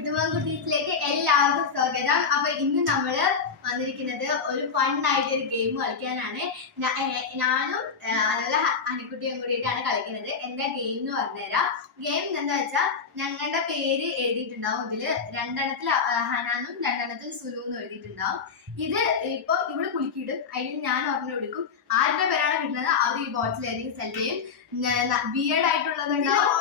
കുട്ടിയിലേക്ക് എല്ലാവർക്കും സ്വാഗതം. അപ്പൊ ഇന്ന് നമ്മള് വന്നിരിക്കുന്നത് ഒരു ഫണ്ണായിട്ട് ഒരു ഗെയിം കളിക്കാനാണ്. ഞാനും അതുപോലെ അനിക്കുട്ടിയും കൂടിയിട്ടാണ് കളിക്കുന്നത്. എന്താ ഗെയിം എന്ന് പറഞ്ഞുതരാം. ഗെയിം എന്താ വെച്ചാൽ ഞങ്ങളുടെ പേര് എഴുതിയിട്ടുണ്ടാവും. ഇതില് രണ്ടെണ്ണത്തിൽ ഹനാനും രണ്ടെണ്ണത്തിൽ സുലു എന്ന് എഴുതിയിട്ടുണ്ടാവും. ഇത് ഇപ്പൊ ഇവിടെ കുലുക്കിയിടും. അതിൽ ഞാൻ ഓർമ്മ കൊടുക്കും. ആരുടെ പേരാണ് കിട്ടുന്നത് അവർ ഈ ബോക്സിൽ ഏതെങ്കിലും സെലക്ട് ചെയ്യും. ബിയർഡ് ആയിട്ടുള്ളതുണ്ടാവും,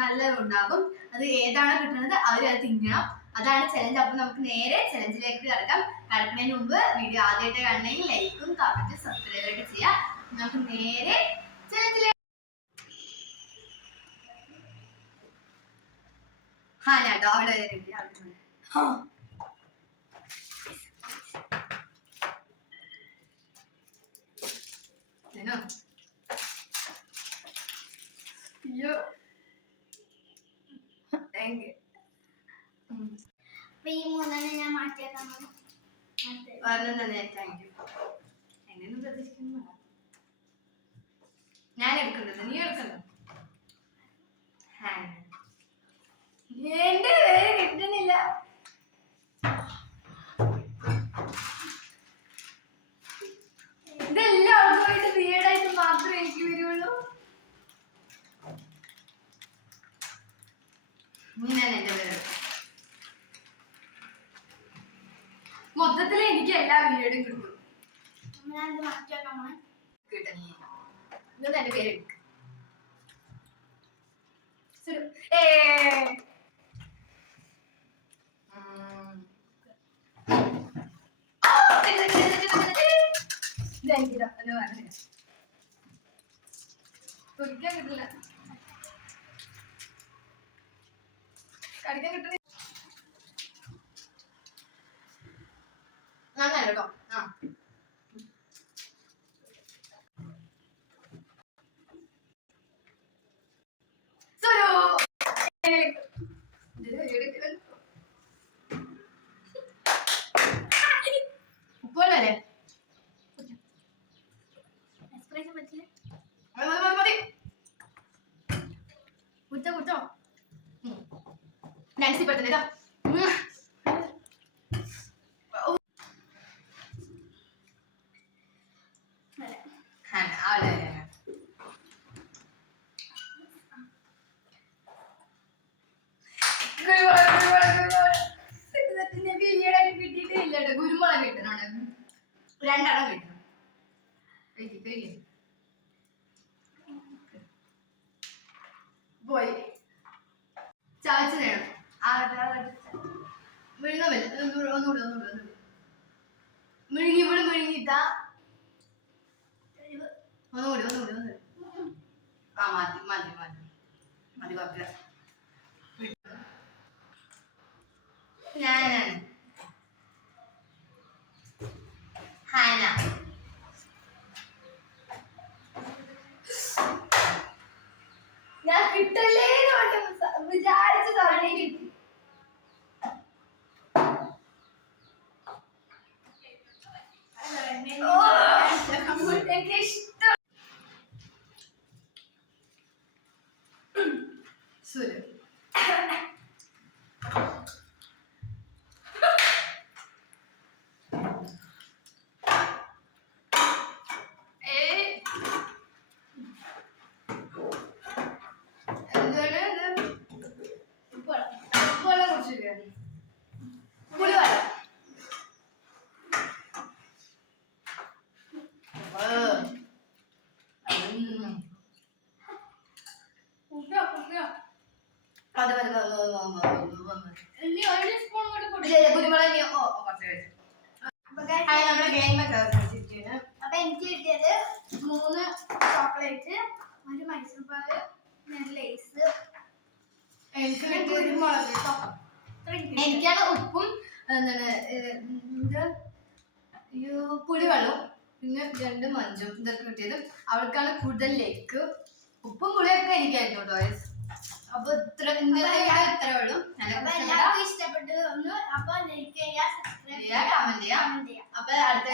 നല്ലതുണ്ടാകും. അത് ഏതാണ് കിട്ടുന്നത് അവർ അത് തിന്നണം. അതാണ് ചലഞ്ച്. അപ്പൊ നമുക്ക് നേരെ ചലഞ്ചിലേക്ക് കിടക്കാം. കിടക്കുന്നതിന് മുമ്പ് വീഡിയോ ആദ്യമായിട്ട് കാണണമെങ്കിൽ ലൈക്കും കമന്റും സബ്സ്ക്രൈബൊക്കെ ചെയ്യാം. നമുക്ക് നേരെ ചലഞ്ചിലേക്ക്. ഞാട്ടോ അവിടെ അയ്യോ താങ്ക് യു. ഈ മൂന്നെണ്ണം ഞാൻ മാറ്റിയേക്കാം. Thank you. എന്നെ പ്രതീക്ഷിക്കുന്നു. ഞാൻ എടുക്കുന്നത് നീ എടുക്കുന്നു. എന്റെ പേര് കിട്ടുന്നില്ല. ഇതെല്ലാവർക്കും വീടായിട്ട് മാത്രമേ എനിക്ക് വരുള്ളൂ. ഞാൻ എന്റെ പേര് മൊത്തത്തില് എനിക്ക് എല്ലാ വീടും കിട്ടും. കിട്ടുന്നില്ല. എന്റെ പേര് എടുക്കും. കുടിക്കാൻ കിട്ടില്ല, കടിക്കാൻ കിട്ടുന്നില്ല. അങ്ങനെ കേട്ടോ. ഉപ്പല്ലേ കുറ്റോ കുറ്റോ ഡാൻസി പെടുത്തുന്നേതാ. കിട്ടിയിട്ടില്ല. കുരുമുളക് കിട്ടണം, രണ്ടെണ്ണം കിട്ടണം. പോയി ചാച്ച വേണം. വിഴുങ്ങ ഒന്നുകൂടി മിഴുങ്ങി ഇവിടെ മിഴുങ്ങിട്ടാ ഒന്നുകൂടി ആ മതി മതി മതി മതി കുഴപ്പമില്ല. ഞാനാണ് ഹാന. ഞാൻ കിട്ടല്ലേ വിചാരിച്ചു തന്നെ കിട്ടി. എനിക്ക് ഇഷ്ടം സുരു. അപ്പൊ എനിക്ക് കിട്ടിയത് 3 ചോക്ലേറ്റ്, 1 മൈസൂർ പാക്ക്, 2 ലേസ്. എനിക്കാണ് ഉപ്പും പുളിവെള്ളം പിന്നെ 2 മഞ്ചും ഇതൊക്കെ കിട്ടിയത്. അവൾക്കാണ് കൂടുതൽ ലേക്ക്. ഉപ്പും പുളിയൊക്കെ എനിക്കായിരുന്നു കേട്ടോ. അപ്പൊ ഇത്രേ ഉള്ളൂ. എല്ലാവർക്കും ഇഷ്ടപ്പെട്ടു തോന്നുന്നു. അപ്പൊ ലൈക്ക് ചെയ്യുക, സബ്സ്ക്രൈബ് ചെയ്യുക, കമന്റ് ചെയ്യുക. അപ്പൊ അടുത്ത